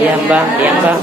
Iya Mbak, iya Mbak.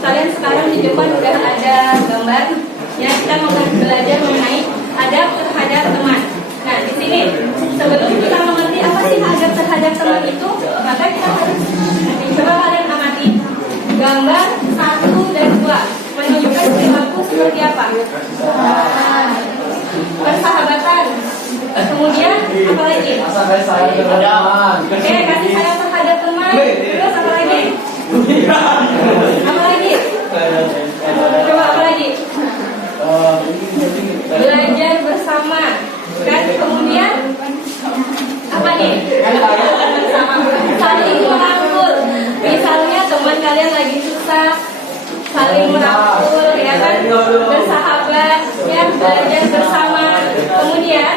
Kalian sekarang di depan udah ada gambar ya, kita mau belajar mengenai adab terhadap teman. Nah, di sini sebelum kita mengerti apa sih adab terhadap teman itu, maka kita harus coba kalian amati gambar 1 dan 2 menunjukkan perilaku seperti apa. Persahabatan. Kemudian apa lagi? Oke, kasih sayang terhadap teman. Terus apa lagi? Apa lagi? Coba apa lagi? Belajar bersama. Kan kemudian apa nih? Saling merangkul. Misalnya teman kalian lagi susah, saling merangkul, ya kan? Bersahabat, ya, belajar bersama. Kemudian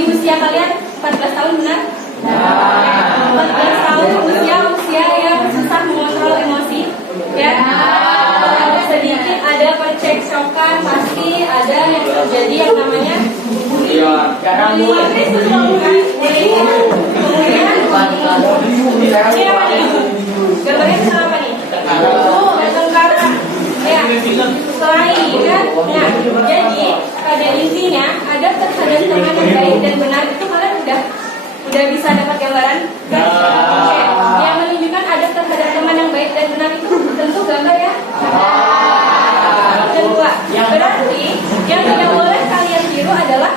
di usia kalian 14 tahun benar? 14 tahun usia yang susah mengontrol emosi, ya. Sedikit ada percekcokan, pasti ada yang terjadi yang namanya bullying. Kemudian ini apa nih? Gambarnya besar apa nih? Tengkara. Ya, selain kan? Nah, jadi pada intinya ada terhadap teman yang baik dan benar itu kalian udah bisa dapat gambaran? Oke. Yang menunjukkan ada terhadap teman yang baik dan benar itu tentu gambar ya. Kedua, berarti yang tidak boleh kalian tiru adalah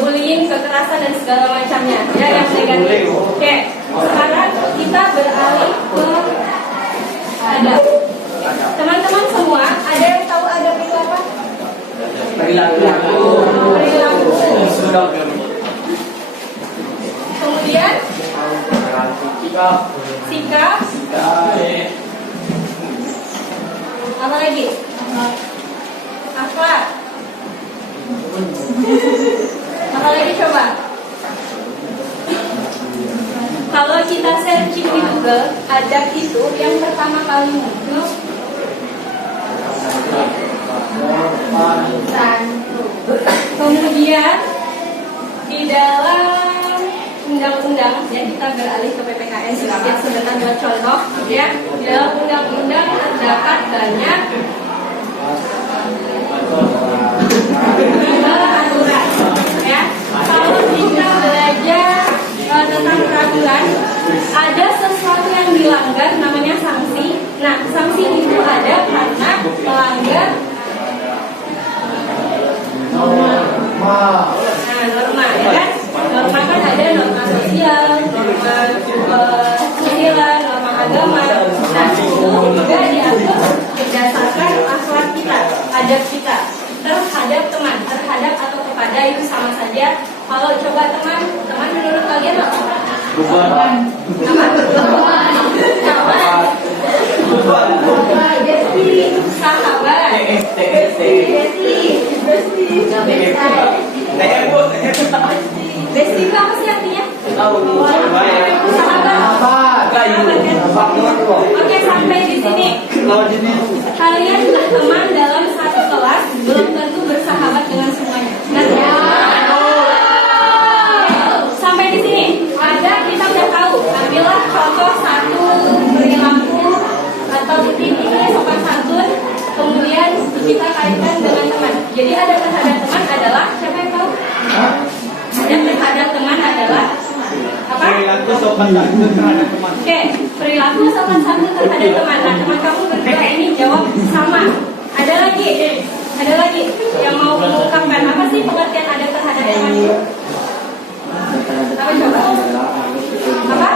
bullying, kekerasan dan segala macamnya, ya, yang negatif. Oke, sekarang kita beralih ke adab. Teman-teman semua, ada yang tahu adab itu apa? Perilaku. Kemudian sikap. Apa lagi? Akhlak. Apa lagi coba? Kalau kita searching di Google, adab itu yang pertama kali muncul kemudian di dalam undang-undang, ya, kita beralih ke PPKN sedikit sebentar buat contoh, ya. Di dalam undang-undang terdapat banyak aturan, ya. Kalau kita belajar tentang peraturan, ada sesuatu yang dilanggar namanya sanksi. Nah, sanksi itu ada karena melanggar norma, ya kan? Norma kan ada norma sosial, norma kesusilaan, norma agama. Nah, itu juga diatur berdasarkan akhlak kita, adab kita terhadap teman, terhadap atau kepada itu sama saja. Kalau coba teman menurut kalian apa? Kawan. Sahabat. Besti itu apa sih artinya? Sahabat. Oke, sampai di sini. Kalian berteman dalam satu kelas belum tentu bersahabat dengan semuanya. Sampai di sini. Ada kita udah tahu. Ambillah contoh satu perilaku atau ini sopan santun. Kemudian kita kaitkan dengan teman. Jadi ada terhadap teman adalah siapa yang tahu? Ada terhadap teman adalah apa? Perilaku sopan santun terhadap teman. Oke, perilaku sopan santun terhadap teman. Nah, teman kamu berdua ini jawab sama. Ada lagi yang mau mengungkapkan apa sih pengertian ada terhadap teman itu? Apa coba? Apa?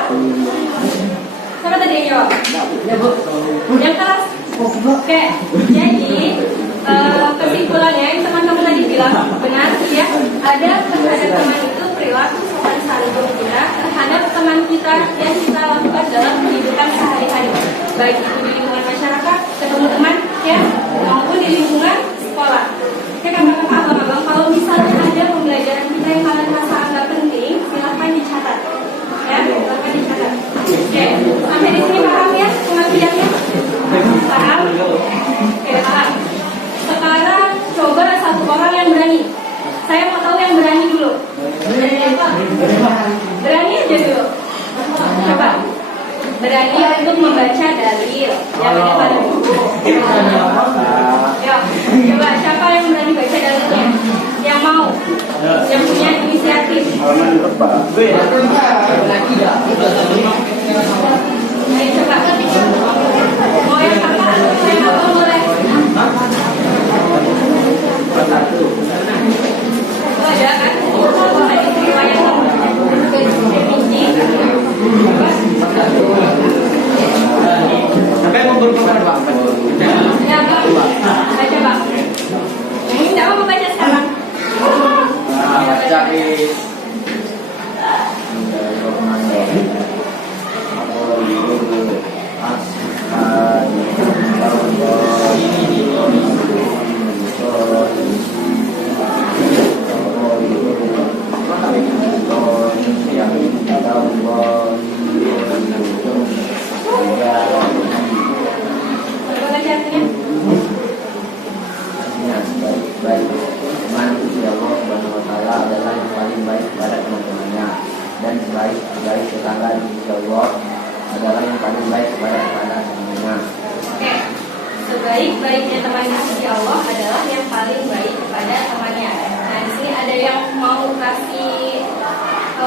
Siapa tadi yang jawab? Yang keras? Oke, jadi kesimpulannya yang teman-teman tadi bilang benar, ya. Ada terhadap teman itu perilaku sopan santun kita terhadap teman kita yang kita lakukan dalam kehidupan sehari-hari, baik itu di lingkungan masyarakat, ketemu teman, ya, maupun di lingkungan sekolah. Oke, kakak-kakak, abang-abang, kalau misalnya ada pembelajaran kita yang kalian rasa agak penting, silahkan dicatat, ya, silahkan dicatat. Oke, sampai di sini paham ya pengertiannya? Paham? Oke, paham. Sekarang coba satu orang yang berani. Saya mau tahu yang berani dulu. Berani apa? Berani aja dulu. Coba. Berani untuk membaca dalil yang ada pada buku. Yuk, coba siapa yang berani baca dalilnya? Yang mau? Yang punya inisiatif? Ayo coba. Mau yang kakak atau yang abang boleh? Oh, ada kan? Oh, ada riwayat biji. Sampai mau berperan Pak. Ya, Bang. Baca, Bang. Yang ini tidak mau baca sekarang. Baca di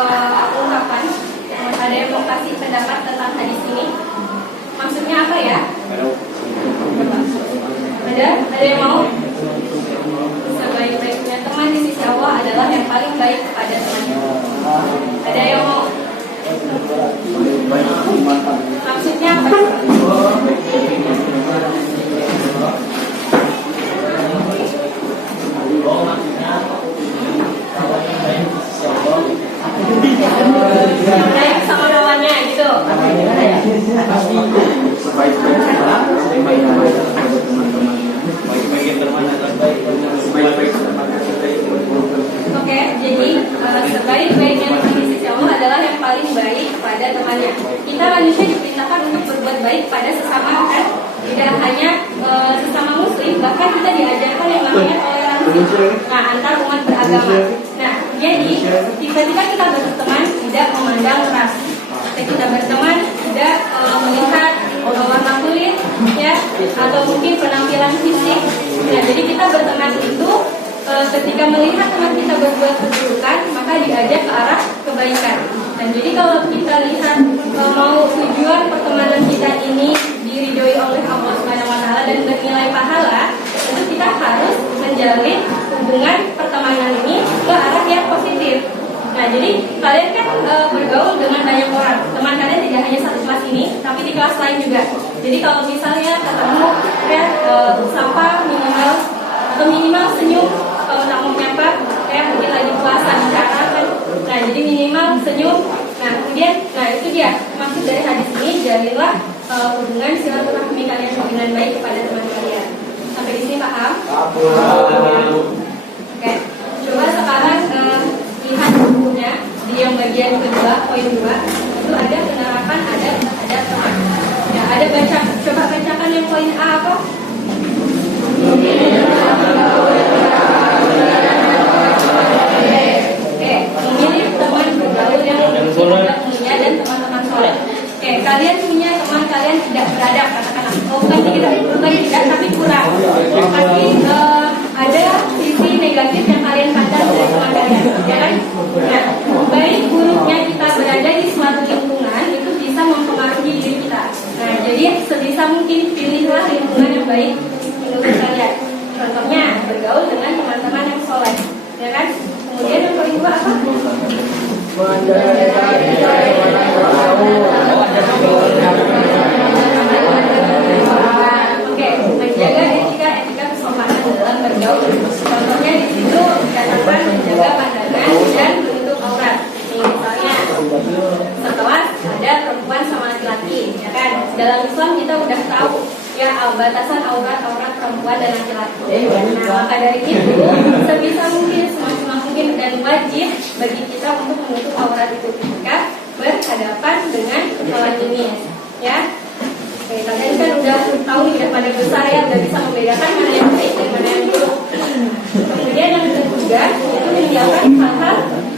aku ungkapkan. Ada yang mau kasih pendapat tentang hadis ini? Maksudnya apa ya? Ada yang mau? Sebaik-baiknya teman di sisi Allah adalah yang paling baik kepada temannya. Ada yang mau? Maksudnya apa? Yang baik sama lawannya gitu. Oke, jadi sebaik-baiknya teman di sisi Allah adalah yang paling baik kepada temannya. Kita manusia diperintahkan untuk berbuat baik pada sesama, kan? Tidak hanya sesama muslim, bahkan kita diajarkan yang namanya toleransi. Nah, antar umat beragama. Nah, jadi ketika kita berteman tidak memandang ras. Ketika kita berteman tidak melihat warna kulit, ya, atau mungkin penampilan fisik. Nah, jadi kita berteman itu ketika melihat teman kita berbuat keburukan, maka diajak ke arah kebaikan. Dan jadi kalau kita lihat mau tujuan pertemanan kita ini diridhoi oleh Allah Subhanahu wa taala dan bernilai pahala, itu kita harus menjalin hubungan pertemanan ini ke arah yang positif. Nah, jadi kalian kan bergaul dengan banyak orang. Teman kalian tidak hanya satu kelas ini, tapi di kelas lain juga. Jadi kalau misalnya ketemu, ya sapa minimal atau minimal senyum kalau tak mau nyapa, ya mungkin lagi puasa bicara kan. Nah, jadi minimal senyum. Nah, kemudian, itu dia maksud dari hadis ini, jalinlah hubungan silaturahmi kalian dengan baik kepada teman kalian. Sampai di sini paham? Oke. Coba sekarang lihat bukunya di yang bagian kedua, poin 2 itu ada penerapan adab terhadap teman. Ya, ada coba bacakan yang poin A apa? Memilih teman bergaul yang punya dan teman-teman soleh. Kalian punya teman kalian tidak beradab, katakanlah. Bukan tidak, tapi kurang. Pasti ada sisi negatif yang kalian pandang dari teman kalian, ya kan? Nah, baik buruknya kita berada di suatu lingkungan itu bisa mempengaruhi diri kita. Nah, jadi sebisa mungkin pilihlah lingkungan yang baik menurut kalian. Contohnya bergaul dengan teman-teman yang soleh, ya kan? Kemudian yang poin 2 apa? Oke, menjaga etika kesopanan dalam bergaul. Contohnya di situ dikatakan menjaga pandangan dan menutup aurat. Misalnya setelah ada perempuan sama laki-laki, ya kan? Dalam Islam kita udah tahu ya batasan aurat perempuan dan laki-laki. Nah, maka dari itu sebisa mungkin, semaksimal mungkin dan wajib bagi kita untuk menutup aurat itu ketika berhadapan dengan lawan jenis, ya. Oke, kalian kan udah tahu ya pada besar ya, udah bisa membedakan mana yang baik dan mana yang buruk. Kemudian yang ketiga itu meninggalkan hal-hal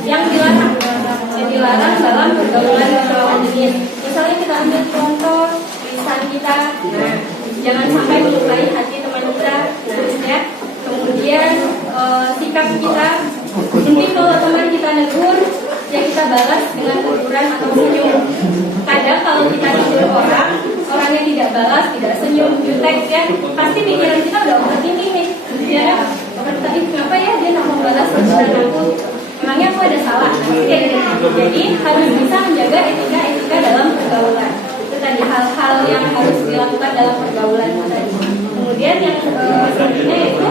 yang dilarang dalam pergaulan dengan lawan jenis. Misalnya kita ambil contoh lisan kita, nah jangan sampai melukai hati teman kita, nah ya. Kemudian sikap kita, mungkin kalau teman kita negur, ya kita balas dengan teguran atau senyum. Kadang kalau kita negur orangnya tidak balas, tidak senyum, jutek ya, pasti pikiran kita udah overthinking nih, ya kan? Tadi kenapa ya dia tak membalas teguran aku? Memangnya aku ada salah? Jadi harus bisa menjaga etika dalam pergaulan. Itu tadi hal-hal yang harus dilakukan dalam pergaulan tadi. Kemudian yang selanjutnya yaitu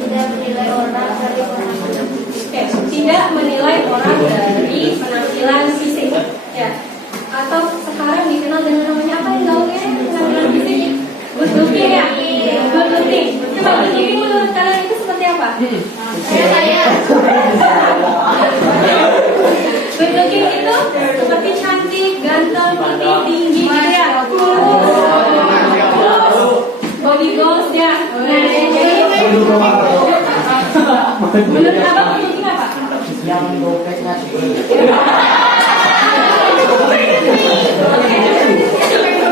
tidak menilai orang dari penampilan. Tidak menilai orang dari penampilan fisik, ya. Atau sekarang dikenal dengan namanya apa yang gaulnya penampilan fisik? Good looking ya. Good looking. Coba good looking menurut kalian itu seperti apa? Saya. Good looking itu seperti cantik, ganteng, putih, tinggi gitu ya. Body goals ya. Nah, jadi menurut abang good looking apa? Yang dompetnya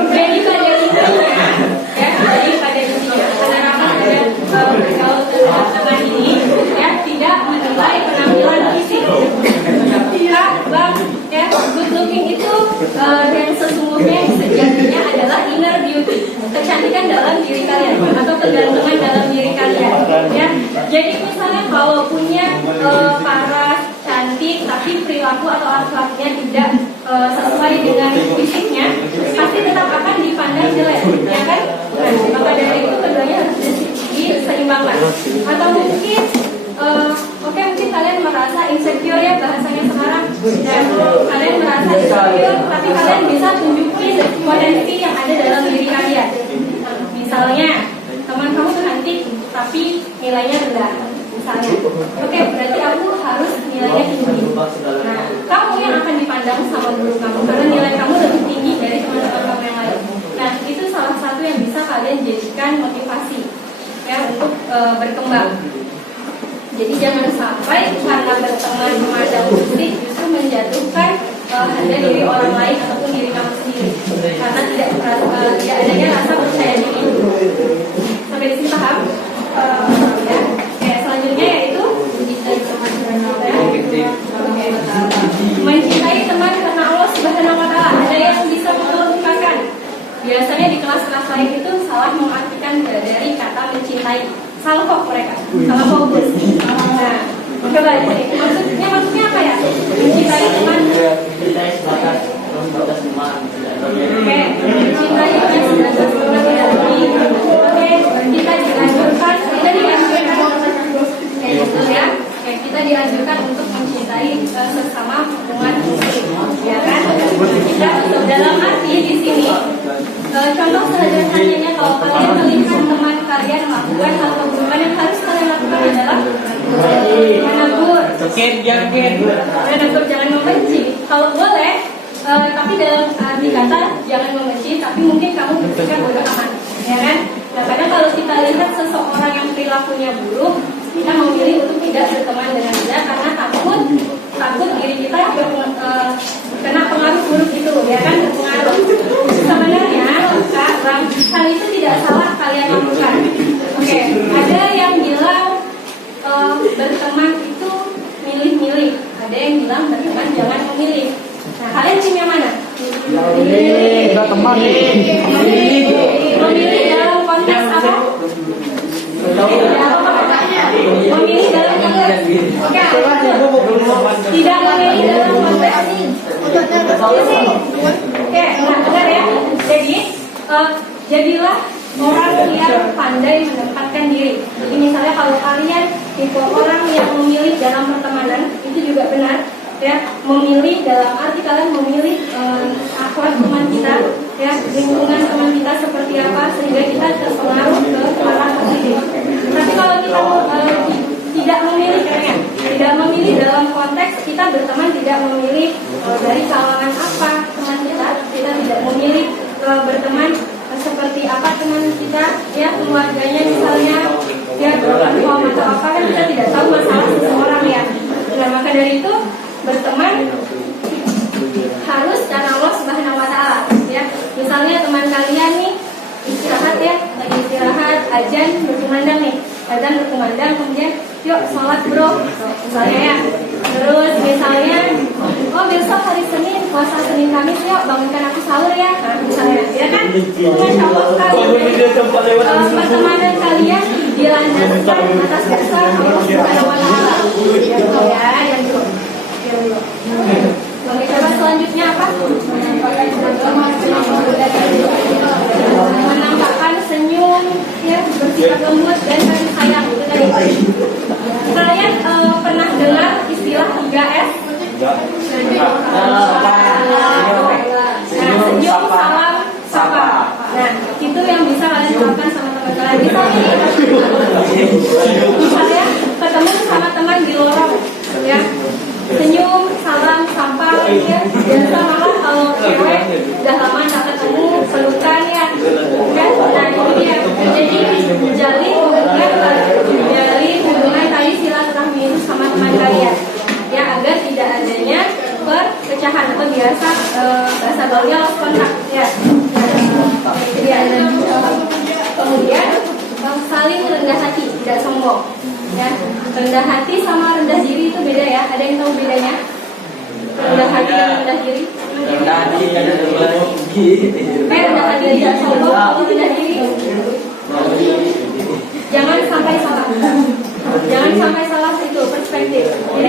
Jadi pada intinya, ya, penerapan dari bergaul dengan teman ini, ya, tidak menilai penampilan fisik. Jadi misalnya kalau punya paras, cantik, tapi perilaku atau akhlaknya tidak sesuai dengan fisiknya, pasti tetap akan dipandang jelek, ya kan? Nah, maka dari itu keduanya harus diseimbangkan. Atau mungkin, oke, mungkin kalian merasa insecure ya bahasanya sekarang, dan kalian merasa insecure, tapi kalian bisa tunjukin potensi yang ada dalam diri kalian. Misalnya, teman kamu cantik, tapi nilainya rendah. Misalnya, oke, berarti aku harus nilainya tinggi. Nah, kamu yang akan dipandang sama guru kamu karena nilai kamu lebih tinggi dari teman-teman kamu yang lain. Nah, itu salah satu yang bisa kalian jadikan motivasi ya untuk berkembang. Jadi jangan sampai karena berteman memandang fisik justru menjatuhkan harga diri orang lain ataupun diri kamu sendiri karena tidak adanya rasa percaya diri. Sampai di sini paham? Ya. Oke, selanjutnya yaitu mencintai teman karena Allah Subhanahu Wa Taala. Ada yang bisa mengemukakan? Biasanya di kelas-kelas lain itu salah mengartikan dari kata mencintai. Salah kok mereka, salah fokus. Nah, coba ini maksudnya apa ya? Mencintai teman. Mencintai sebatas teman. Oke, mencintai teman sebatas teman. Oke, kita dianjurkan kayak gitu ya. Kita dianjurkan untuk mencintai sesama umat muslim, ya kan? Kita dalam arti di sini contoh sederhananya kalau kalian melihat teman kalian melakukan hal keburukan yang harus kalian lakukan adalah menegur, jangan membenci. Kalau boleh, tapi dalam arti kata jangan membenci, tapi mungkin kamu berpikir bodoh amat, ya kan? Nah, kadang kalau kita lihat seseorang yang perilakunya buruk, kita memilih untuk tidak berteman dengan dia karena takut diri kita kena pengaruh buruk itu, ya kan? Terpengaruh. Sebenarnya hal itu tidak salah kalian lakukan. Oke, ada yang bilang berteman itu milih-milih, ada yang bilang berteman jangan memilih. Nah, kalian tim yang mana? Memilih dalam konteks apa? Memilih dalam konteks tidak memilih dalam konteks oke, nah benar ya. Jadi jadilah orang yang pandai menempatkan diri. Jadi misalnya kalau kalian tipe orang yang memilih dalam pertemanan, itu juga benar ya, memilih dalam arti kalian memilih akhlak teman kita ya, lingkungan teman kita seperti apa sehingga kita terpengaruh ke arah positif. Tapi kalau kita tidak memilih dalam konteks kita berteman, tidak memilih dari kalangan apa teman kita tidak memilih berteman seperti apa teman kita ya, keluarganya misalnya ya, kaum atau apa, kan kita tidak tahu masalah seseorang ya. Nah, maka dari itu berteman harus karena Allah Subhanahu Wa Taala ya. Misalnya teman kalian nih istirahat ya, lagi istirahat, azan berkumandang nih, azan berkumandang, kemudian yuk sholat bro misalnya ya. Terus misalnya besok hari Senin, puasa Senin Kamis, yuk bangunkan aku sahur ya, nah, misalnya ya kan. Masya Allah sekali pertemanan kalian dilandaskan atas dasar Allah Subhanahu Wa Taala ya, yang dulu. Oke, coba selanjutnya apa? Menampakkan senyum, ya, bersikap lembut dan kasih sayang itu tadi. Kalian pernah dengar istilah 3S? Senyum, salam, sapa. Nah, itu yang bisa kalian lakukan sama teman kalian. Misalnya ketemu sama teman di lorong, ya. Senyum, salam, sapa ya. Biasa malah kalau cewek udah lama nggak ketemu, pelukan ya kan? Nah ini dia. Jadi jalin hubungan tali silaturahmi itu sama teman kalian ya, agar tidak adanya perpecahan atau biasa bahasa gaulnya lost kontak ya. Jadi ada kemudian saling rendah hati, tidak sombong ya. Rendah hati sama rendah diri itu beda ya. Ada yang tahu bedanya? Rendah hati dan rendah diri? Rendah hati dan rendah tinggi. Rendah hati tidak sombong, kalau rendah diri jangan sampai salah.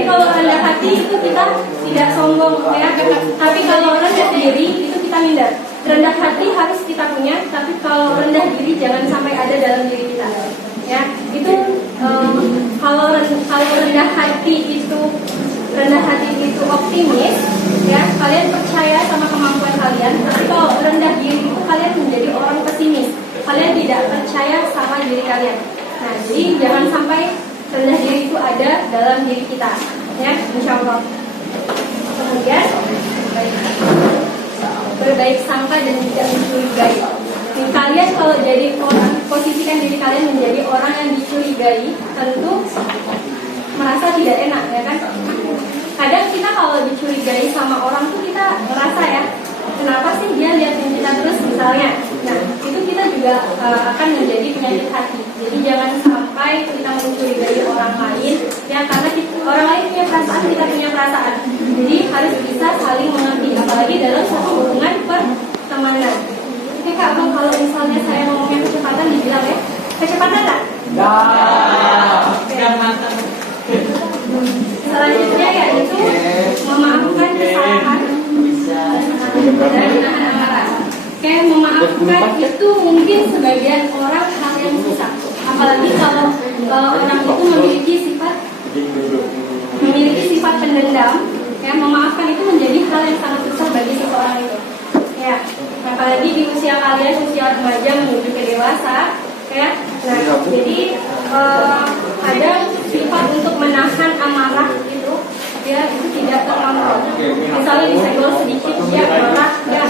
kalau rendah hati itu kita tidak sombong ya. Tapi kalau rendah diri itu kita minder. Rendah hati harus kita punya, tapi kalau rendah diri jangan sampai ada dalam diri kita. Ya, itu kalau rendah hati itu optimis, ya kalian percaya sama kemampuan kalian. Tapi kalau rendah diri itu kalian menjadi orang pesimis. Kalian tidak percaya sama diri kalian. Nah, jadi jangan sampai rendah diri itu ada dalam diri kita, ya, insya Allah. Kemudian berbaik sangka dan tidak mencurigai. Kalian kalau jadi orang, posisikan diri kalian menjadi orang yang dicurigai, tentu merasa tidak enak, ya kan? Kadang kita kalau dicurigai sama orang tuh kita merasa ya, kenapa sih dia liatin kita terus misalnya. Nah, itu kita juga akan menjadi penyakit hati. Jadi jangan sampai kita mencurigai orang lain, ya, karena orang lain punya perasaan, kita punya perasaan. Jadi harus bisa saling mengerti, apalagi dalam satu hubungan pertemanan. Oke Kak, kalau misalnya saya ngomongnya kecepatan dibilang ya, kecepatan nggak? Sudah mantap. Selanjutnya yaitu memaafkan kesalahan dan menahan amarah. Oke, memaafkan itu mungkin sebagian orang hal yang susah. Apalagi kalau orang itu memiliki sifat pendendam, ya, memaafkan itu menjadi hal yang sangat susah bagi seseorang itu. Ya, apalagi di usia kalian, usia remaja menuju ke dewasa, ya. Nah, jadi ada sifat untuk menahan amarah itu, ya, itu tidak terlampau. Misalnya disenggol sedikit dia marah, ya,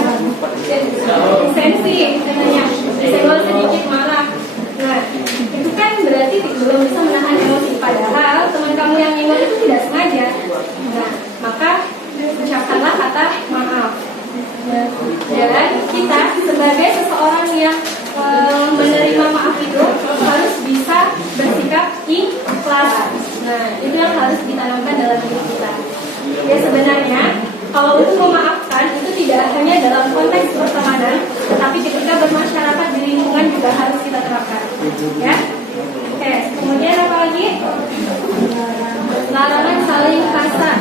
sensi katanya, disenggol sedikit marah. Nah, itu kan berarti belum bisa menahan emosi. Padahal teman kamu yang nyenggol itu tidak sengaja. Nah, maka ucapkanlah kata maaf. Dan kita sebagai seseorang yang menerima maaf itu harus bisa bersikap ikhlas. Nah, itu yang harus ditanamkan dalam diri kita. Ya, sebenarnya kalau untuk memaafkan itu tidak hanya dalam konteks pertemanan, tetapi ketika bermasyarakat di lingkungan juga harus kita terapkan. Ya. Oke, kemudian apa lagi? Larangan saling kasar,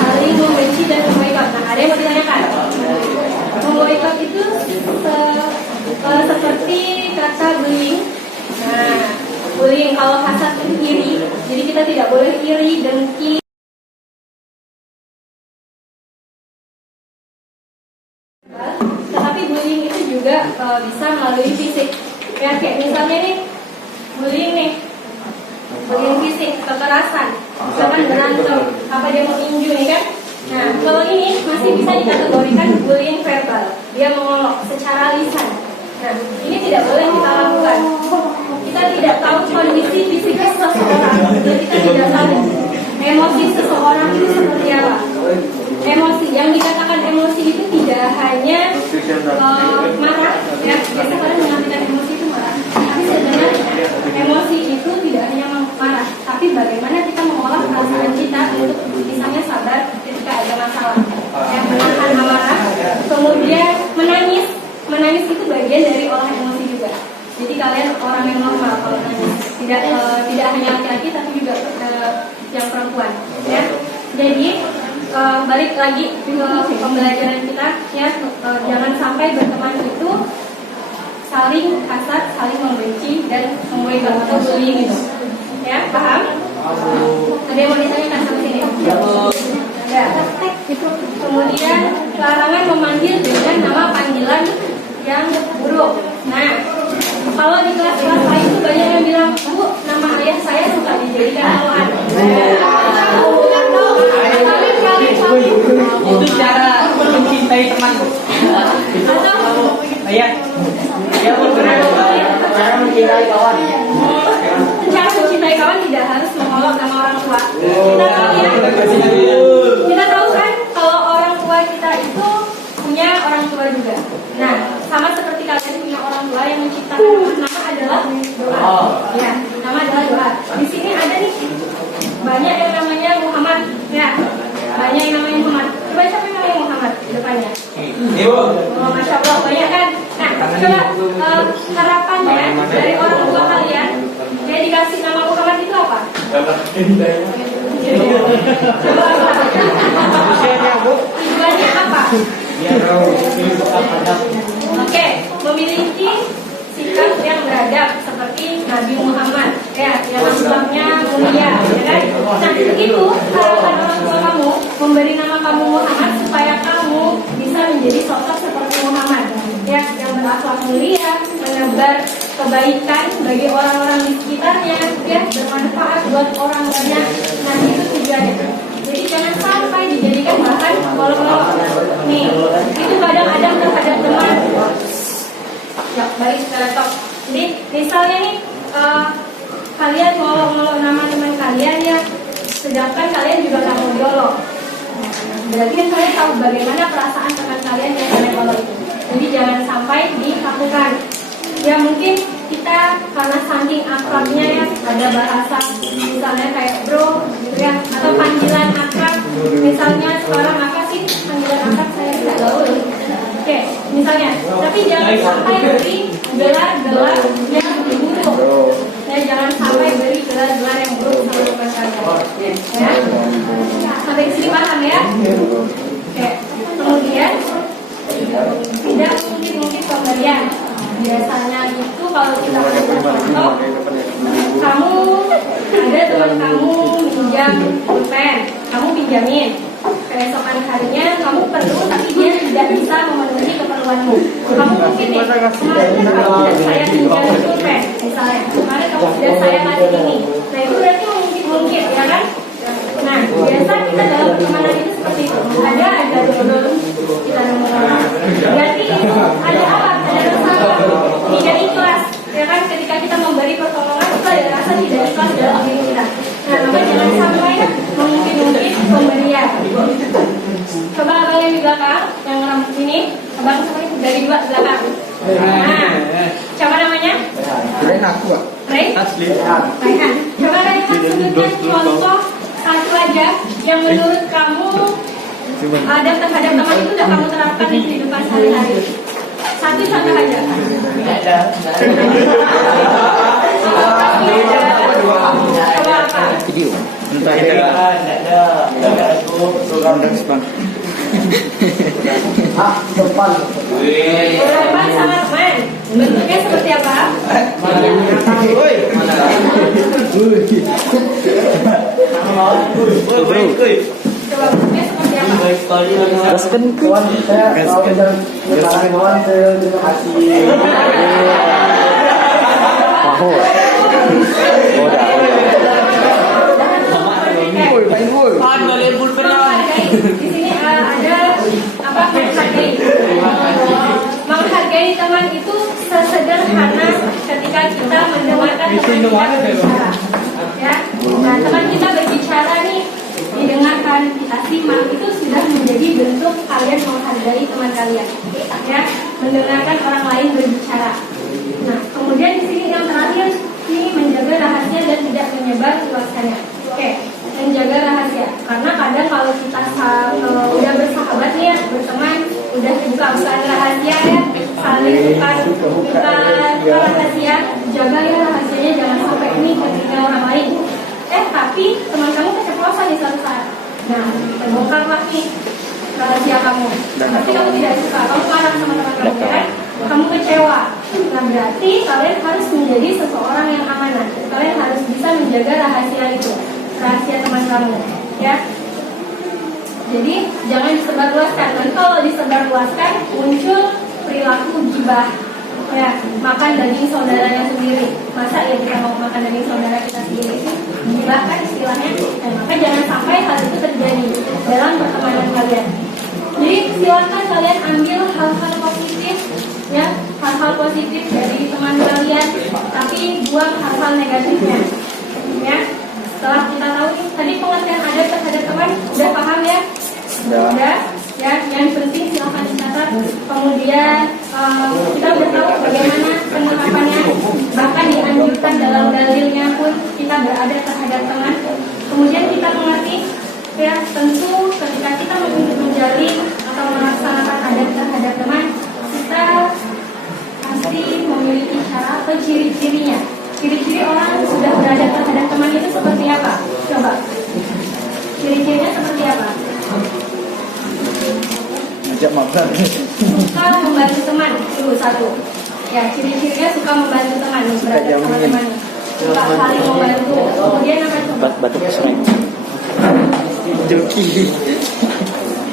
saling membenci dan memboikot. Nah, ada yang mau ditanyakan? Memboikot itu seperti kata bullying. Nah, bullying kalau hasad itu iri, jadi kita tidak boleh iri, dengki. Tetapi bullying itu juga bisa melalui fisik. Ya, kayak misalnya nih, bullying fisik, kekerasan, misalkan berantem, apa dia mau inju nih kan. Nah, kalau ini masih bisa dikategorikan bullying verbal, dia mengolok secara lisan. Nah, ini tidak boleh kita lakukan. Kita tidak tahu kondisi fisikis seseorang, dan kita tidak tahu emosi seseorang itu seperti apa. Emosi, yang dikatakan emosi itu tidak hanya marah, ya, biasa kalian mengartikan emosi itu marah. Tapi sebenarnya emosi itu tidak hanya marah, tapi bagaimana kita mengolah perasaan kita untuk misalnya sabar ketika ada masalah, ya, menahan amarah, kemudian menangis itu bagian dari olah emosi juga. Jadi kalian orang yang normal kalau nangis, tidak hanya laki-laki tapi juga yang perempuan, ya. Jadi balik lagi ke pembelajaran kita, ya, jangan sampai berteman itu saling hasad, saling membenci dan memboikot atau bullying itu. Ya, paham? Ada yang mau ditanyakan sampai sini? Ya. Kemudian larangan memanggil dengan nama panggilan yang buruk. Nah, kalau di kelas-kelas lain itu banyak yang bilang, Bu, nama ayah saya suka dijadikan lawan. Itu cara mencintai teman. Ayah, dia cara mencintai kawan. Cara mencintai kawan tidak harus mengolok nama orang tua. Kita tahu kan kalau orang tua kita itu punya orang tua juga. Nah, sama seperti kalian punya orang tua yang menciptakan nama adalah doa. Ya, nama adalah doa. Di sini ada nih banyak yang namanya Muhammad. Ya, banyak yang namanya Muhammad. Coba siapa yang namanya Muhammad di depannya? Oh, Masya Allah, banyak kan? Nah, coba harapannya dari orang tua kalian, dia dikasih nama Muhammad itu apa? Coba apa? Tujuannya apa? Oke, memiliki sikap yang beradab seperti Nabi Muhammad, ya, yang akhlaknya mulia, ya kan? Nah, itu harapan orang tua kamu memberi nama kamu Muhammad supaya kamu bisa menjadi sosok seperti Muhammad, ya, yang berakhlak mulia, menebar kebaikan bagi orang-orang di sekitarnya, ya, bermanfaat buat orang banyak. Nah, itu tujuannya. Jadi jangan sampai dijadikan bahan kalau nih, itu kadang-kadang terhadap teman. Ya, baik secara top. Jadi misalnya nih kalian mau nama teman kalian ya, sedangkan kalian juga nggak mau diolok. Berarti kan kalian tahu bagaimana perasaan teman kalian yang kalian olok itu. Jadi jangan sampai dilakukan. Ya mungkin kita karena saking akrabnya ya, ada bahasa misalnya kayak bro gitu ya, atau panggilan akrab. Misalnya sekarang apa sih panggilan akrab, saya tidak tahu. Oke, misalnya, tapi jangan sampai beri gelar-gelar yang buruk. Ya, jangan sampai beri gelar-gelar yang buruk sama teman kalian. Ya, sampai di sini paham ya? Oke, kemudian tidak mungkin pemberian. Biasanya itu kalau kita mencontoh, kamu ada teman kamu pinjam pulpen, kamu pinjamin. Keesokan harinya kamu perlu tapi dia tidak bisa memenuhi keperluanmu. Kamu mungkin nih, kemarin kamu sudah saya pinjam pulpen, misalnya kemarin kamu sudah saya kasih ini. Nah itu berarti mungkin ya kan? Nah biasa kita dalam pertemanan itu seperti itu. Ada dulu kita ngomong. Berarti ada apa? Ada rasa tidak ikhlas. Ya kan? Ketika kita memberi pertolongan itu ada rasa tidak ikhlas dalam diri kita. Nah maka jangan sampai mungkin pemberian. Coba abang yang di belakang, yang rambut ini, abang dari dua belakang. Nah, siapa namanya? Keren aku, Pak. Ray? Asli. Rayhan. Coba Rayhan sebutkan contoh satu aja yang menurut kamu ada terhadap teman itu sudah kamu terapkan di kehidupan sehari-hari. Satu contoh aja. Coba apa? Video. Entah Depan. Berapa sama teman? Bentuknya seperti apa? Coba bentuknya seperti apa? Gaskan ke. Kawan saya kawan saya terima kasih. Maho. Di sini ada apa menghargai. Menghargai teman itu sesederhana ketika kita mendengarkan teman kita berbicara. Ya, nah teman kita berbicara nih, didengarkan, kita simak, itu sudah menjadi bentuk kalian menghargai teman kalian. Ya, mendengarkan orang lain berbicara. Nah, kemudian di sini yang terakhir ini menjaga rahasia dan tidak menyebar luaskannya. Oke, menjaga rahasia. Karena kadang kalau kita udah bersahabat nih ya, berteman, udah buka-bukaan rahasia ya, saling buka rahasia, jaga ya rahasianya, jangan sampai ini ketika orang lain. Tapi teman kamu keceplosan di suatu saat. Nah, terbongkarlah nih rahasia kamu. Tapi kamu tidak suka, kamu marah sama teman kamu ya, kamu kecewa. Nah berarti kalian harus menjadi seseorang yang amanah. Kalian harus bisa menjaga rahasia itu, rahasia teman kamu, ya. Jadi jangan disebarluaskan. Dan kalau disebarluaskan muncul perilaku gibah. Ya, makan daging saudaranya sendiri. Masa ya kita mau makan daging saudara kita sendiri? Gibah kan istilahnya. Dan maka jangan sampai hal itu terjadi dalam pertemanan kalian. Jadi silakan kalian ambil hal-hal positif, ya, hal-hal positif dari teman kalian, tapi buang hal-hal negatifnya. Ya, setelah kita tahu nih, tadi pengertian adab terhadap teman udah paham ya? Udah. Ya, yang penting silakan dicatat. Kemudian kita udah tahu bagaimana penerapannya, bahkan dianjurkan dalam dalilnya pun kita berada terhadap teman. Kemudian kita mengerti, ya tentu ketika kita menjalin atau melaksanakan adab terhadap teman, kita pasti memiliki cara atau ciri-cirinya. Ciri-ciri orang sudah berada terhadap teman itu seperti apa? Coba. Ciri-cirinya seperti apa? Ajak makan. Suka membantu teman, itu satu. Ya, ciri-cirinya suka membantu teman, berada sama temannya. Suka saling membantu. Kemudian apa coba? Batu kesereng. Joki.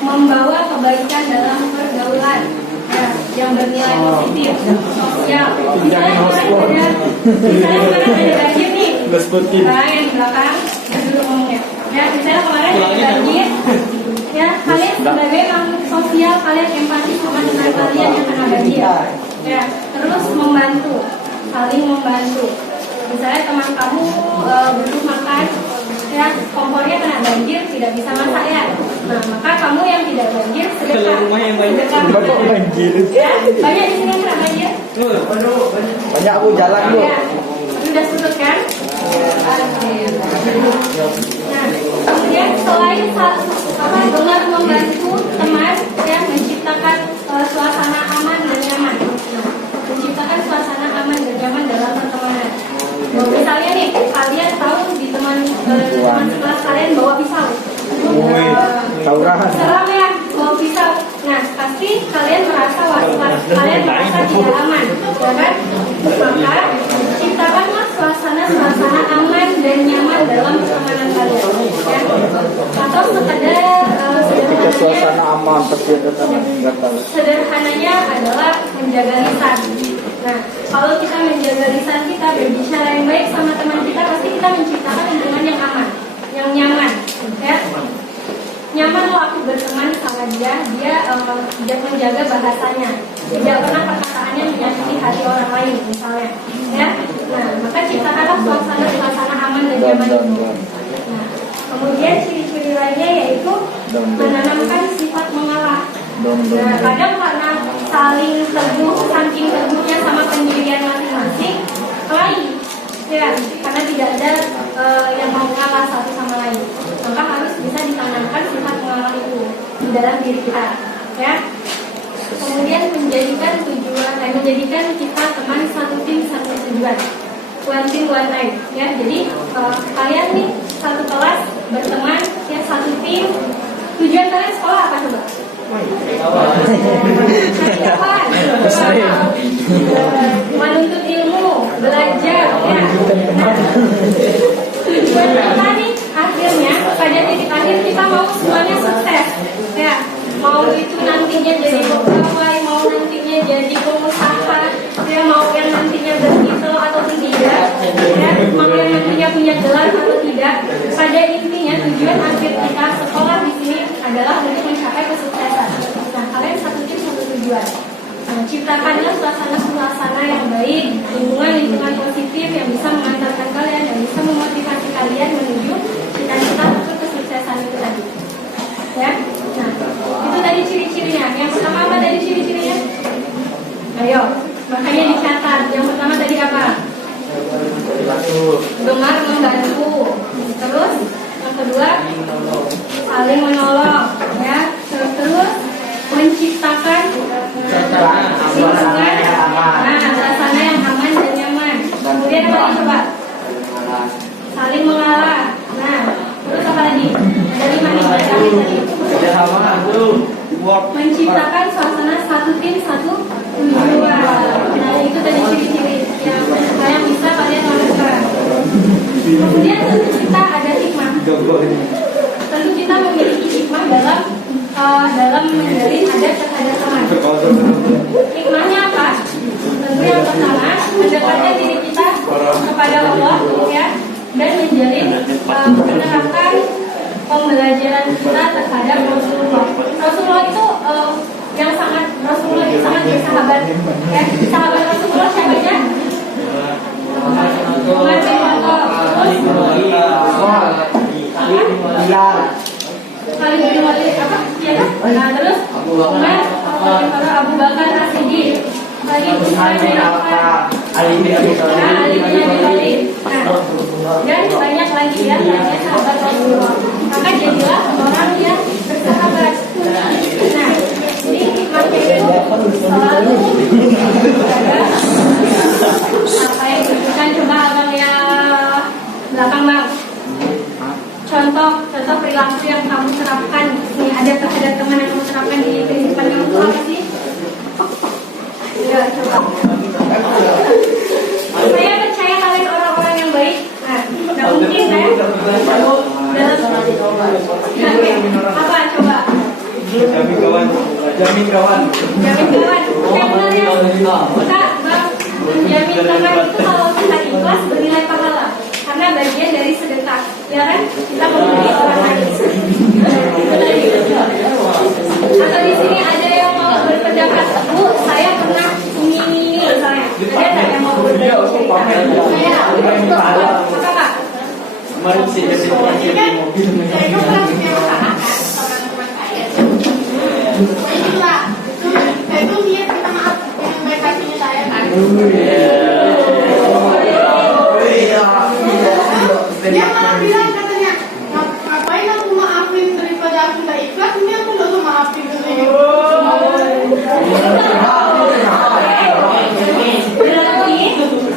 Membawa kebaikan dalam pergaulan, ya, yang bernilai positif, sosial. Misalnya kemarin ada banjir nih. Nah, yang di belakang dulu ngomongnya. Ya, misalnya kemarin ada banjir. Ya, kalian sebagai makhluk sosial, kalian empati sama teman kalian yang kena banjir. Ya, terus membantu, saling membantu. Misalnya teman kamu butuh makan, ya kompornya kena banjir, tidak bisa masak ya. Nah, maka kamu yang tidak banjir sedekah. Bapak banjir. Ya, banyak di sini yang kena banjir. Banyak aku jalan bu. Ya, sudah surut kan? Nah, kemudian selain dengan membantu teman yang menciptakan suasana aman dan nyaman. Menciptakan suasana aman dan nyaman dalam pertemanan. Misalnya nih, kalian tahu di teman sekelas kalian bawa pisau. Taurahan. Seram ya, bawa pisau. Nah, pasti kalian merasa was-was, kalian merasa tidak aman, ya kan? Maka ciptakanlah suasana aman dan nyaman dalam pertemanan kalian. Ya. Atau Ketika suasana aman pasti ada teman yang nggak tahu. sederhananya adalah menjaga lisan. Nah, kalau kita menjaga lisan kita, berbicara yang baik sama teman kita, pasti kita menciptakan lingkungan yang aman, yang nyaman, ya. Nyaman loh aku berteman sama dia menjaga bahasanya, tidak pernah perkataannya menyakiti hati orang lain, misalnya, ya. Nah, maka ciptakanlah suasana aman dan nyaman itu. Nah, kemudian ciri-ciri lainnya yaitu menanamkan sifat mengalah. Nah, kadang karena saling teguh, saking teguhnya sama pendirian masing-masing, lain, ya, karena tidak ada yang mau mengalah satu sama lain. Maka harus bisa ditanamkan sifat mengalah itu di dalam diri kita, ya. Kemudian menjadikan kita teman satu tim satu tujuan, one team one aim, ya. Jadi kalian nih satu kelas berteman, ya, satu tim. Tujuan kalian sekolah apa coba? Menuntut ilmu, belajar, ya. Tujuan kita nih akhirnya pada titik akhir kita mau semuanya sukses, ya. Mau itu nantinya jadi pegawai, mau nantinya jadi pengusaha, ya, mau yang nantinya bertitel atau tidak, ya, mau yang nantinya punya gelar atau tidak. Pada intinya tujuan akhir kita sekolah di sini adalah untuk mencapai kesuksesan. Nah, kalian satu tim satu tujuan. Nah, ciptakanlah suasana yang baik, lingkungan positif yang bisa mengantarkan kalian, yang bisa memotivasi kalian menuju cita-cita untuk kesuksesan itu tadi. Ya, nah, itu tadi ciri-cirinya. Yang pertama apa tadi ciri-cirinya? Ayo, makanya dicatat. Yang pertama tadi apa? Gemar membantu. Terus yang kedua saling menolong, ya. Terus menciptakan lingkungan, suasana yang aman dan nyaman. Kemudian apa lagi coba? Saling mengalah. Nah, terus apa lagi? Ada 5 nih tadi. Menciptakan suasana satu tim satu tujuan. Nah, itu tadi ciri-ciri yang bisa kalian lakukan. Kemudian tentu kita ada hikmah. Tentu kita memiliki hikmah dalam menjalin adat terhadap teman. Hikmahnya apa? Tentu yang pertama mendekatkan diri kita kepada Allah, ya, dan menerapkan pembelajaran kita terhadap Rasulullah. Rasulullah itu Rasulullah itu sangat bersahabat, ya. Sahabat Rasulullah siapa aja? Umar bin Khattab, Khalid bin Walid, apa? Ya kan? Nah, terus Umar, Abu Bakar As-Siddiq, lagi Utsman bin Affan, Ali bin Abi Thalib. Nah, dan banyak lagi, ya, banyak sahabat Rasulullah. Maka jadilah orang yang bersahabat. Nah, ini hikmahnya itu selalu ada apa yang ditunjukkan. Coba abang yang belakang bang. Contoh perilaku yang kamu terapkan nih, ada terhadap teman yang kamu terapkan di kehidupan kamu itu apa sih? Ya, coba. Saya percaya kalian orang-orang yang baik. Nah, nggak mungkin kan? Apa coba? Jamin kawan. Jamin kawan. Yang benar ya. Kita menjamin teman itu kalau kita ikhlas bernilai pahala. Karena bagian dari sedekah, ya kan? Kita memberi orang lain. Atau di sini ada yang mau berpendapat, Bu, saya pernah ini misalnya. Ada nggak yang mau berbagi cerita? Saya, apa Pak? Kemarin sih jadi mobil. Saya itu pernah punya usaha kan sama teman saya. Itulah, saya itu niat minta maaf yang baik hatinya saya kan. Dia malah bilang katanya, ngapain aku maafin daripada aku nggak ikhlas, ini aku nggak usah maafin katanya.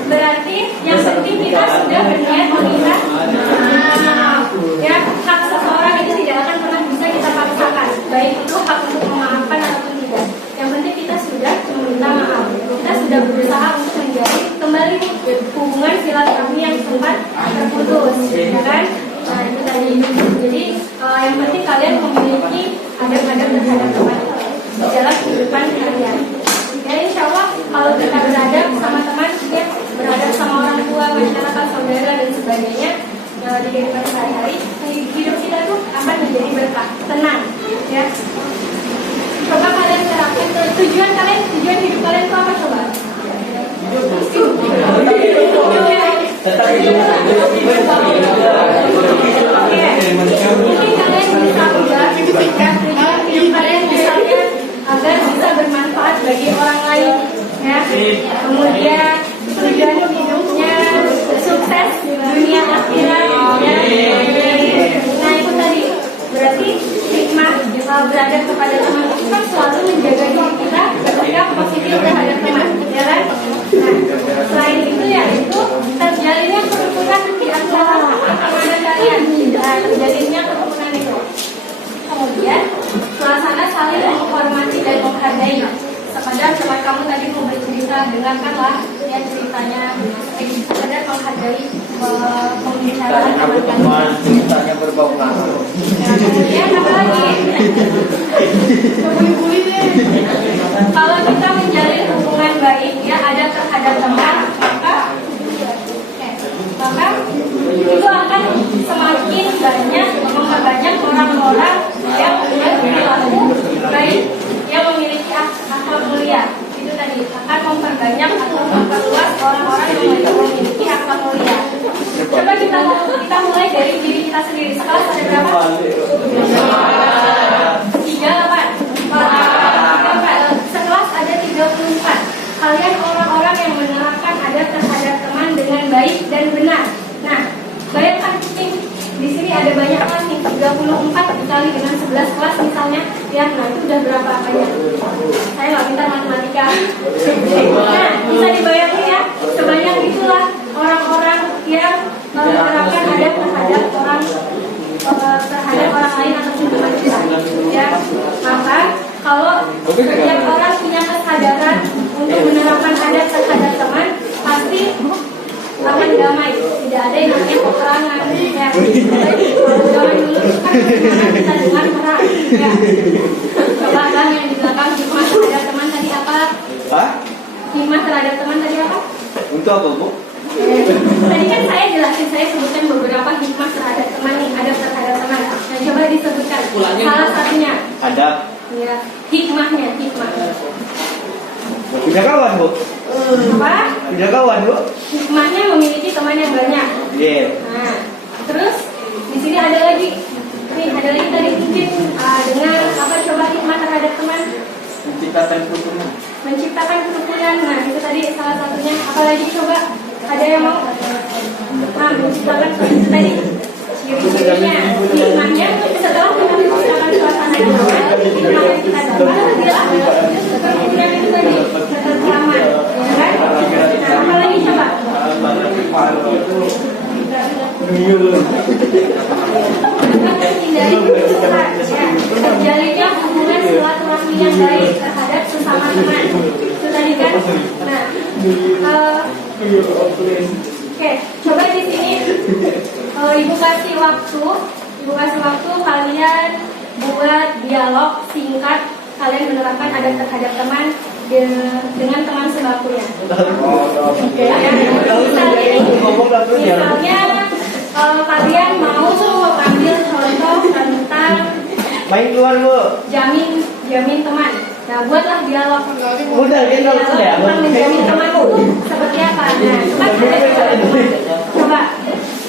Berarti yang penting kita sudah berniat mengikhlas. Ya, hak seseorang itu tidak akan pernah bisa kita paksakan, baik itu hak untuk memaafkan ataupun tidak. Yang penting kita sudah meminta maaf, kita sudah berusaha untuk menjalin kembali hubungan silaturahmi yang sempat terputus, ya kan? Nah itu tadi. Jadi yang penting kalian memiliki adab-adab terhadap teman di dalam kehidupan kalian. Ya insya Allah kalau kita beradab sama teman, ya beradab sama orang tua, masyarakat, saudara dan sebagainya di kehidupan sehari-hari, hidup kita tuh akan menjadi berkah, tenang, ya. Coba kalian terapkan tujuan hidup kalian itu apa coba? Mungkin kalian bisa ubah tujuan hidup kalian misalnya agar bisa bermanfaat bagi orang lain, ya. Kemudian tujuan hidupnya sukses dunia akhirat, ya. Nah itu tadi berarti hikmah beradab kepada teman itu kan selalu menjaga diri kita bersikap positif terhadap teman, ya kan? Nah selain itu ya itu terjalinnya kerukunan di antara teman kalian, terjalinnya kerukunan itu. Kemudian suasana saling menghormati dan menghargai. Sekedar teman kamu tadi mau bercerita, dengarkanlah ya ceritanya, sekedar menghargai pembicaraan teman. Ceritanya berbau ngasih. Kemudian apa lagi? Bully-bully deh. Kalau kita menjalin hubungan baik ya ada terhadap teman, maka itu akan semakin banyak memperbanyak orang-orang yang punya perilaku baik, yang memiliki akhlak mulia. Itu tadi akan memperbanyak atau memperluas orang-orang yang memiliki akhlak mulia. Coba kita mulai dari diri kita sendiri. Sekelas ada berapa? 38. Sekelas ada 34. Kalian orang-orang yang menerapkan adab terhadap teman dengan baik dan benar. Nah, bayangkan di sini ada banyak kelas nih, 34 dikali dengan 11 kelas misalnya, ya, nah itu udah berapa banyak? Saya nggak pintar matematika. Nah, bisa dibayangin ya, sebanyak itulah orang-orang yang menerapkan adab terhadap orang lain atau teman kita. Ya, maka kalau setiap orang punya kesadaran untuk menerapkan adab terhadap teman, pasti akan damai, tidak ada yang namanya peperangan. Ya, zaman dulu kan kita dengar perang. Ya, coba kan yang di belakang hikmah terhadap teman tadi apa? Hikmah terhadap teman tadi apa? Untuk apa, Bu? Tadi kan saya jelasin, saya sebutkan beberapa hikmah terhadap teman nih, adab terhadap teman. Nah, coba disebutkan salah satunya. Adab. Ya, hikmahnya, Punya kawan, Bu? Apa? Punya kawan, Bu? Hikmahnya memiliki teman yang banyak. Iya. Nah, terus di sini ada lagi. Nih, ada lagi tadi mungkin dengan apa coba hikmah terhadap teman? Menciptakan kerukunan. Menciptakan kerukunan. Nah, itu tadi salah satunya. Apalagi coba ada yang mau? Nah, menciptakan itu tadi. Ciri-cirinya, hikmahnya setelah kita menciptakan suasana yang aman, hikmah yang kita dapat adalah kerukunan itu tadi, ketentraman, ya kan? Nah, apalagi coba? Menghindari Oke, coba di sini ibu kasih waktu kalian buat dialog singkat. Kalian menerapkan adab terhadap teman dengan teman sebakunya. Oke, misalnya kalian mau ambil contoh tentang Main keluar bu. jamin teman. Nah, buatlah dialog. Udah kita sudah. Tentang menjamin teman itu seperti apa? Nah, coba.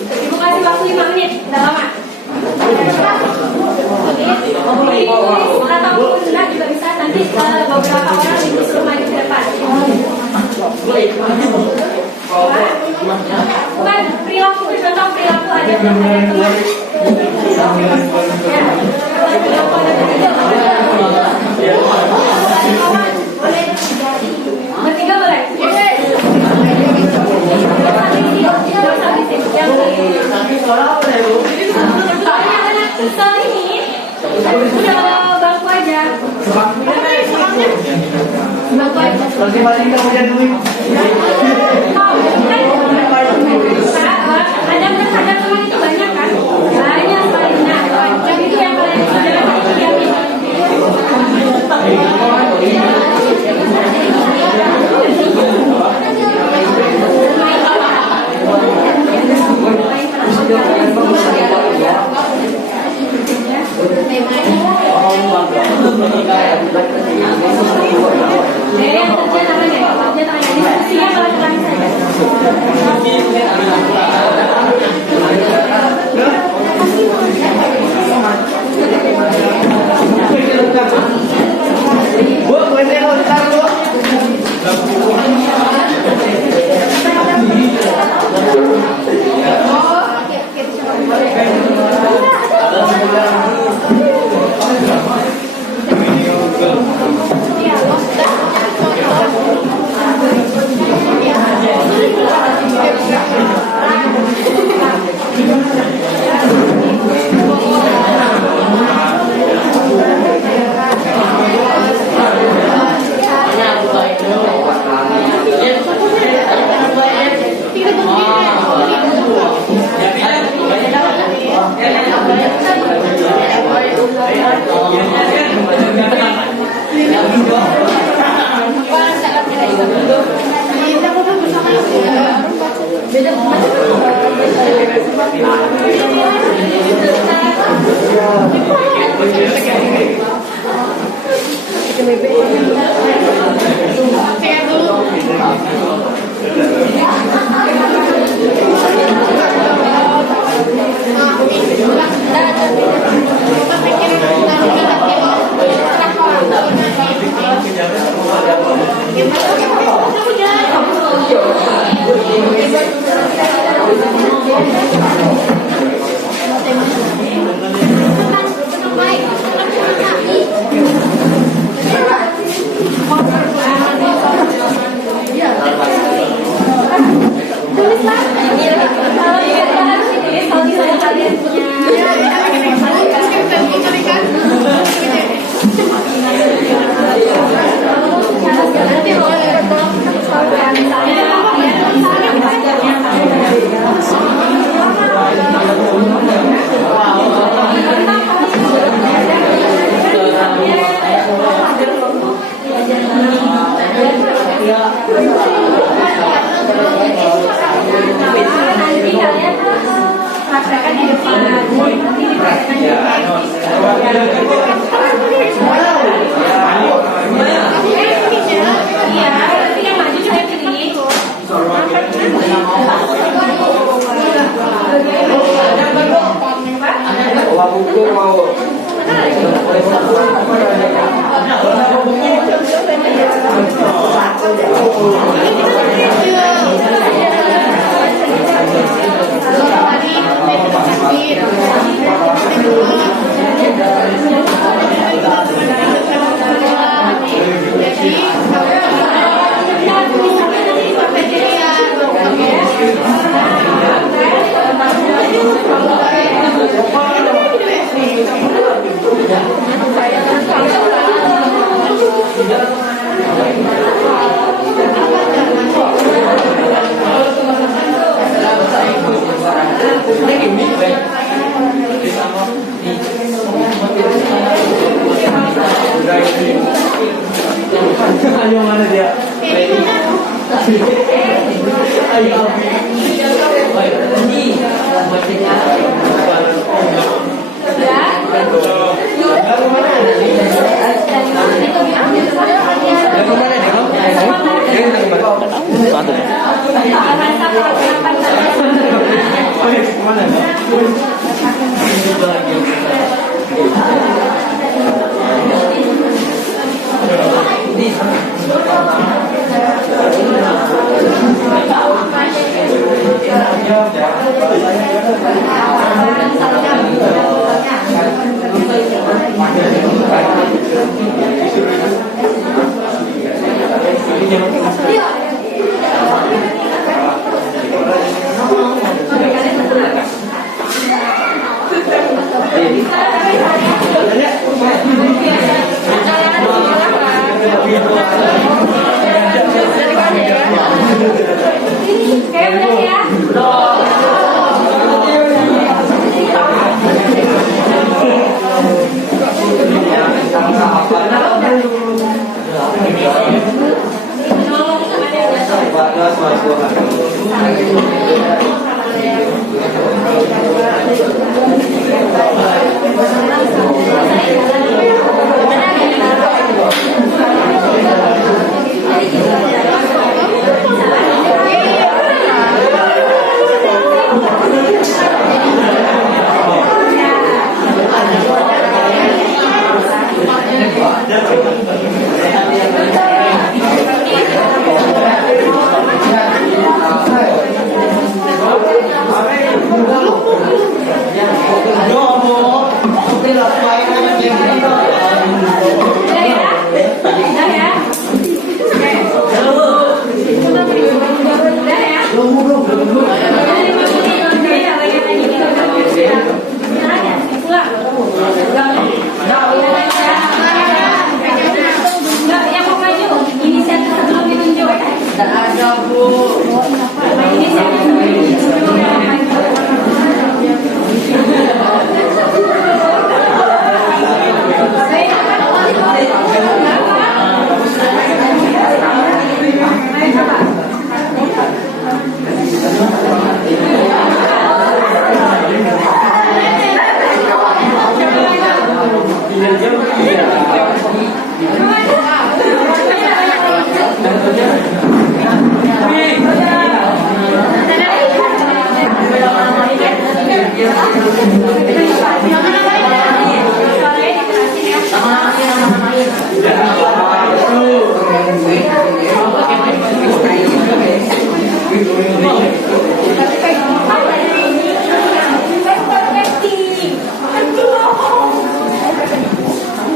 Ibu kasih waktu 5 menit, udah lama. Ditulis ataupun enggak juga bisa. Nanti beberapa orang disuruh maju ke depan. Bukan perilaku, contoh perilaku ada terhadap teman. Ya, perilaku ada boleh bertiga boleh. Soalnya ini udah bangku aja. Bangku aja. Masing-masing kamu punya duit. Ada terhadap teman itu banyak kan? Banyak sekali. Nah, yang itu yang kalian kerjakan itu diamin. Yang kerja tangannya, diskusinya pelan-pelan saja. Bu, kuenya mau ditaruh bu. mana?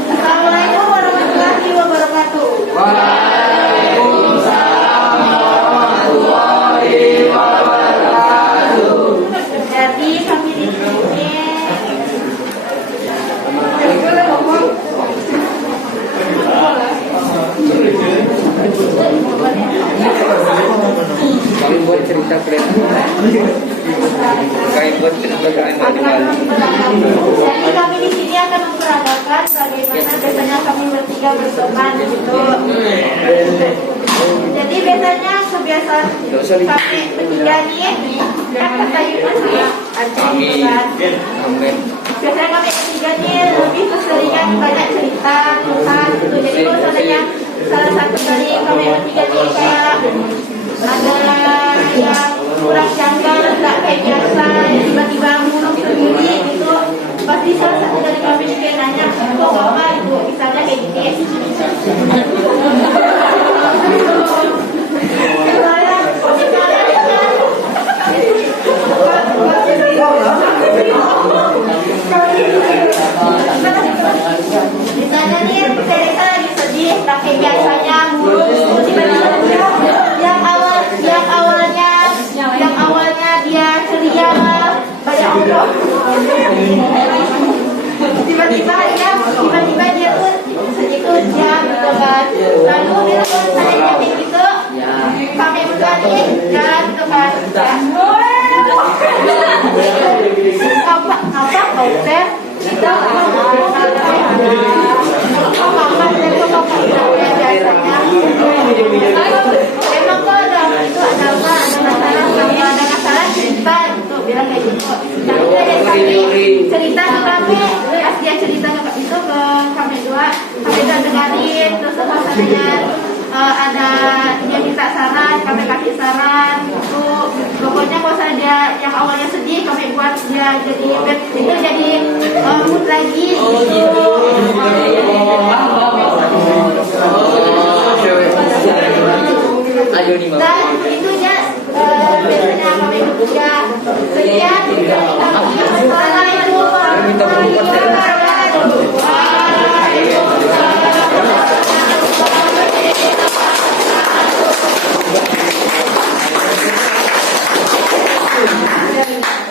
Assalamualaikum warahmatullahi wabarakatuh. Jadi kami di sini Kami buat cerita keren. Kami buat cerita keren dari Bali. Jadi kami di sini akan memperagakan bagaimana biasanya kami bertiga berteman gitu. Jadi biasanya kebiasaan kami bertiga nih kan katanya sih Amin. Amin. biasanya kami bertiga nih lebih keseringan banyak cerita curhat gitu. Jadi kalau seandainya salah satu dari kami bertiga nih kayak ada yang kurang janggal, nggak kayak biasa, tiba-tiba mulung sendiri gitu, pasti salah satu dari kami juga nanya, kok apa itu, misalnya kayak gini. Misalnya nih, saya lagi sedih, tapi biasanya mulus, tiba-tiba yang awalnya dia ceria banyak omong, tiba-tiba dia pun sedih kerja gitu kan. Lalu dia kalau misalnya kayak gitu, kami berani jalan gitu kan. Apa kau teh? Kita emang kok ada itu ada masalah cerita gitu bilang kayak gitu. Tapi dari kami cerita ke kami, pas dia cerita ke itu ke kami dua dengerin terus masalahnya ada dia minta saran, kami kasih saran gitu. Pokoknya kalau saya yang awalnya sedih kami buat itu jadi mood lagi. Ayo nih, Bang. Dan itunya biasanya kami bertiga. Sekian, assalamualaikum warahmatullahi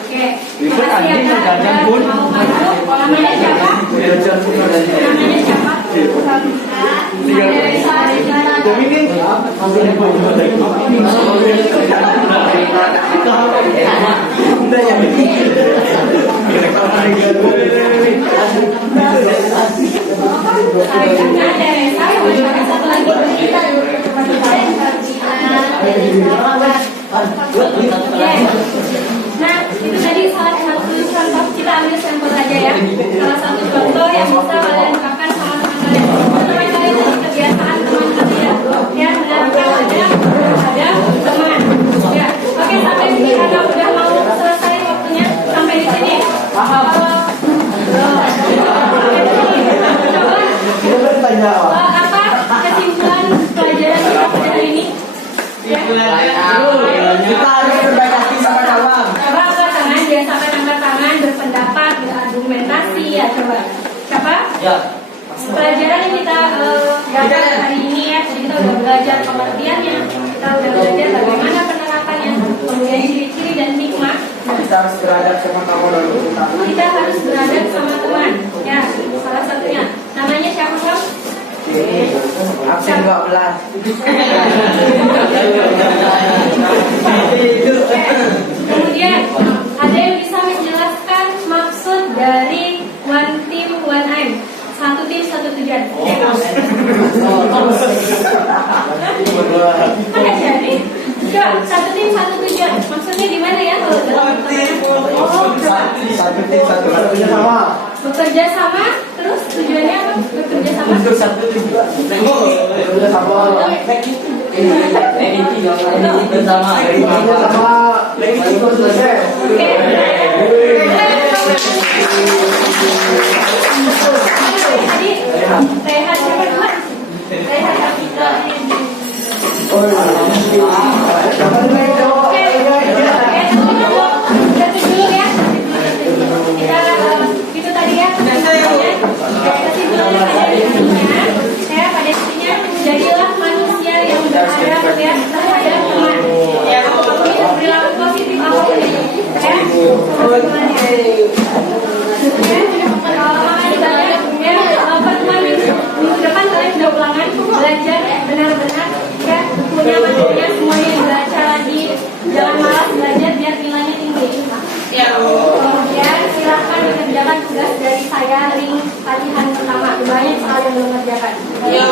Oke, terima kasih ya Kak. Dan mau masuk, namanya siapa? Namanya siapa? Nah, itu tadi salah satu contoh, kita ambil sampel aja ya. Salah satu contoh yang bisa kalian lakukan sama teman kalian. Teman kalian itu kebiasaan teman kalian yang menerapkan ada teman. Ya, oke sampai sini karena udah mau selesai waktunya sampai di sini. Apa kesimpulan pelajaran kita pada hari ini? Ya. Kita harus berbaik hati sama kawan. Coba angkat tangan, biasakan angkat tangan, berpendapat, berargumentasi ya coba. Siapa? Ya. Pelajaran yang kita dapat hari ini ya, jadi kita udah belajar pengertiannya, kita udah belajar bagaimana penerapannya, kemudian ciri-ciri dan hikmah. Kita harus beradab sama kawan dulu. Kita harus beradab sama teman, ya salah satunya. Namanya siapa Bang? Absen 12. Kemudian ada yang bisa menjelaskan maksud dari one team one aim, satu tim satu tujuan. Mana jadi? Coba satu tim satu tujuan. Maksudnya gimana ya kalau dalam pertanyaan? Oh, coba. Satu tim satu bekerja sama. Bekerja sama, terus tujuannya apa? Bekerja sama. Untuk satu tujuan. Bekerja sama. Ini bersama. Bekerja sama. Itu selesai. Oke. Tadi Rehat siapa dulu? Rehat Kapita. Itu tadi ya kesimpulannya saya pada intinya jadilah manusia yang beradab ya terhadap teman ya perilaku positif apapun itu ya pertemuan minggu depan kalian sudah ulangan belajar benar-benar ya punya materinya semuanya dibaca lagi jangan malas belajar biar nilainya tinggi ya kemudian silahkan dikerjakan tugas dari saya link latihan pertama banyak sekali yang belum kerjakan ya